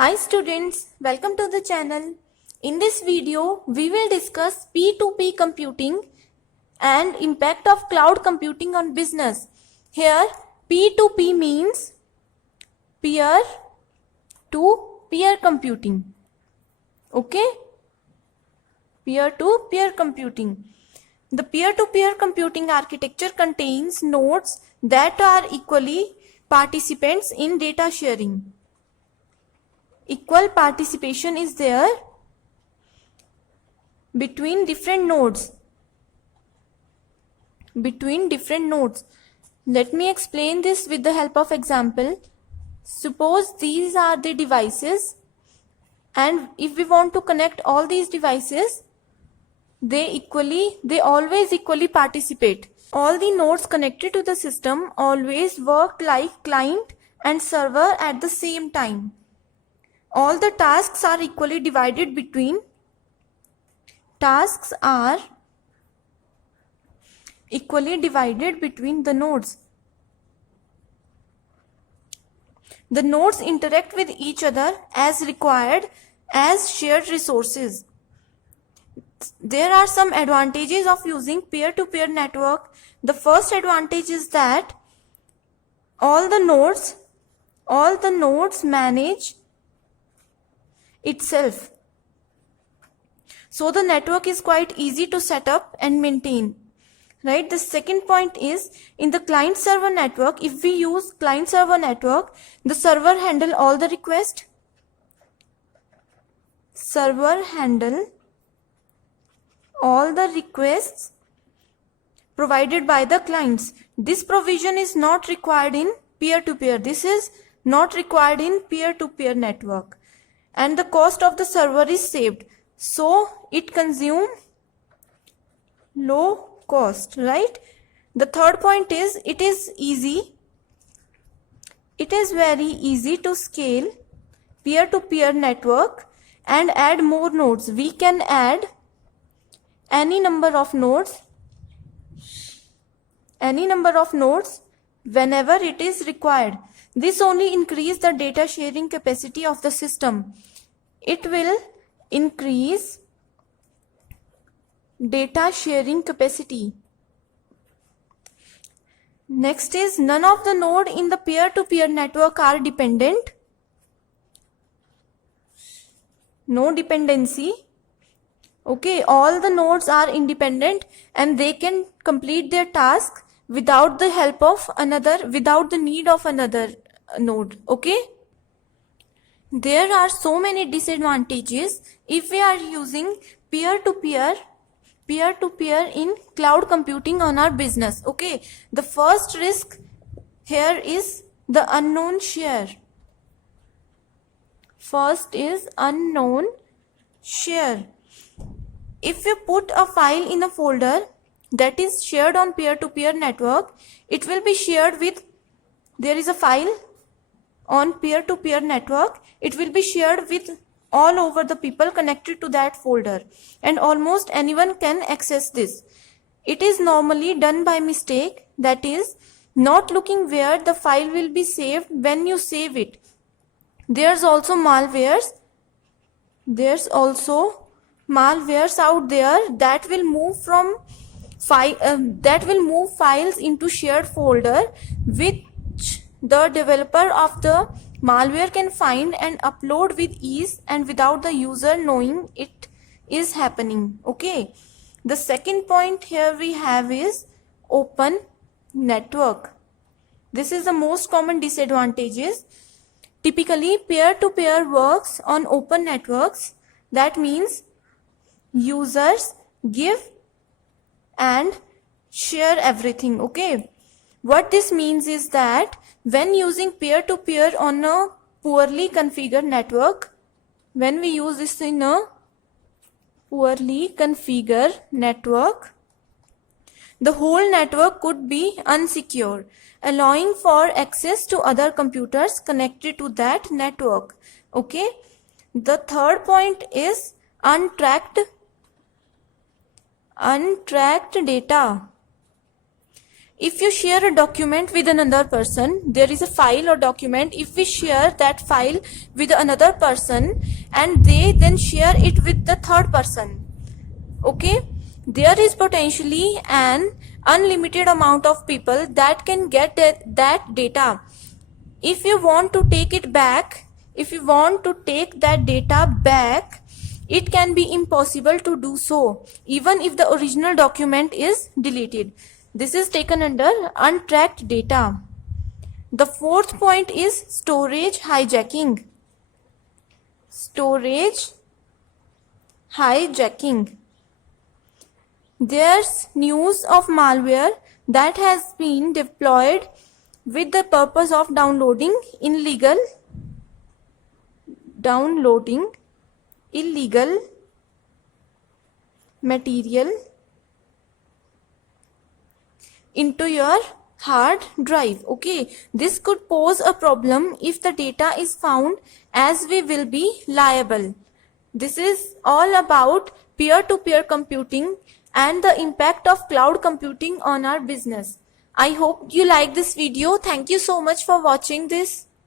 Hi students, welcome to the channel. In this video, we will discuss P2P computing and impact of cloud computing on business. Here, P2P means peer-to-peer computing. Okay? Peer-to-peer computing. The peer-to-peer computing architecture contains nodes that are equally participants in data sharing. Equal participation is there between different nodes. Let me explain this with the help of example. Suppose these are the devices, and if we want to connect all these devices, they always equally participate. All the nodes connected to the system always work like client and server at the same time. All the tasks are equally divided between the nodes. The nodes interact with each other as required as shared resources. There are some advantages of using peer-to-peer network. The first advantage is that all the nodes manage itself. So the network is quite easy to set up and maintain. Right? The second point is, in the client-server network, if we use client-server network, the server handle all the requests. Server handle all the requests provided by the clients. This provision is not required in peer-to-peer. This is not required in peer-to-peer network. And the cost of the server is saved. So it consumes low cost, right? The third point is, it is very easy to scale peer-to-peer network and add more nodes. We can add any number of nodes whenever it is required. This only increases the data sharing capacity of the system. It will increase data sharing capacity. Next is, none of the nodes in the peer-to-peer network are dependent. No dependency. Okay, all the nodes are independent and they can complete their task without the need of another node. Okay? There are so many disadvantages if we are using peer-to-peer in cloud computing on our business. Okay, the first risk here is the unknown share. First is unknown share. If you put a file in a folder that is shared on peer-to-peer network, it will be shared with, there is a file on peer-to-peer network, it will be shared with all over the people connected to that folder, and almost anyone can access this. It is normally done by mistake, that is, not looking where the file will be saved when you save it. There's also malwares out there that will move files into shared folder, which the developer of the malware can find and upload with ease and without the user knowing it is happening. Okay. The second point here we have is open network. This is the most common disadvantages. Typically, peer-to-peer works on open networks. That means users give and share everything. Okay. What this means is that when using peer-to-peer on a poorly configured network, when we use this in a poorly configured network, the whole network could be unsecure, allowing for access to other computers connected to that network. Okay. The third point is untracked data. if you share a document with another person, there is a file or document, if we share that file with another person and they then share it with the third person, okay, there is potentially an unlimited amount of people that can get that data. If you want to take it back, if you want to take that data back, it can be impossible to do so, even if the original document is deleted. This is taken under untracked data. The fourth point is storage hijacking. Storage hijacking. There's news of malware that has been deployed with the purpose of downloading illegal material into your hard drive. Okay, this could pose a problem if the data is found, as we will be liable. This is all about peer-to-peer computing and the impact of cloud computing on our business. I hope you like this video. Thank you so much for watching this.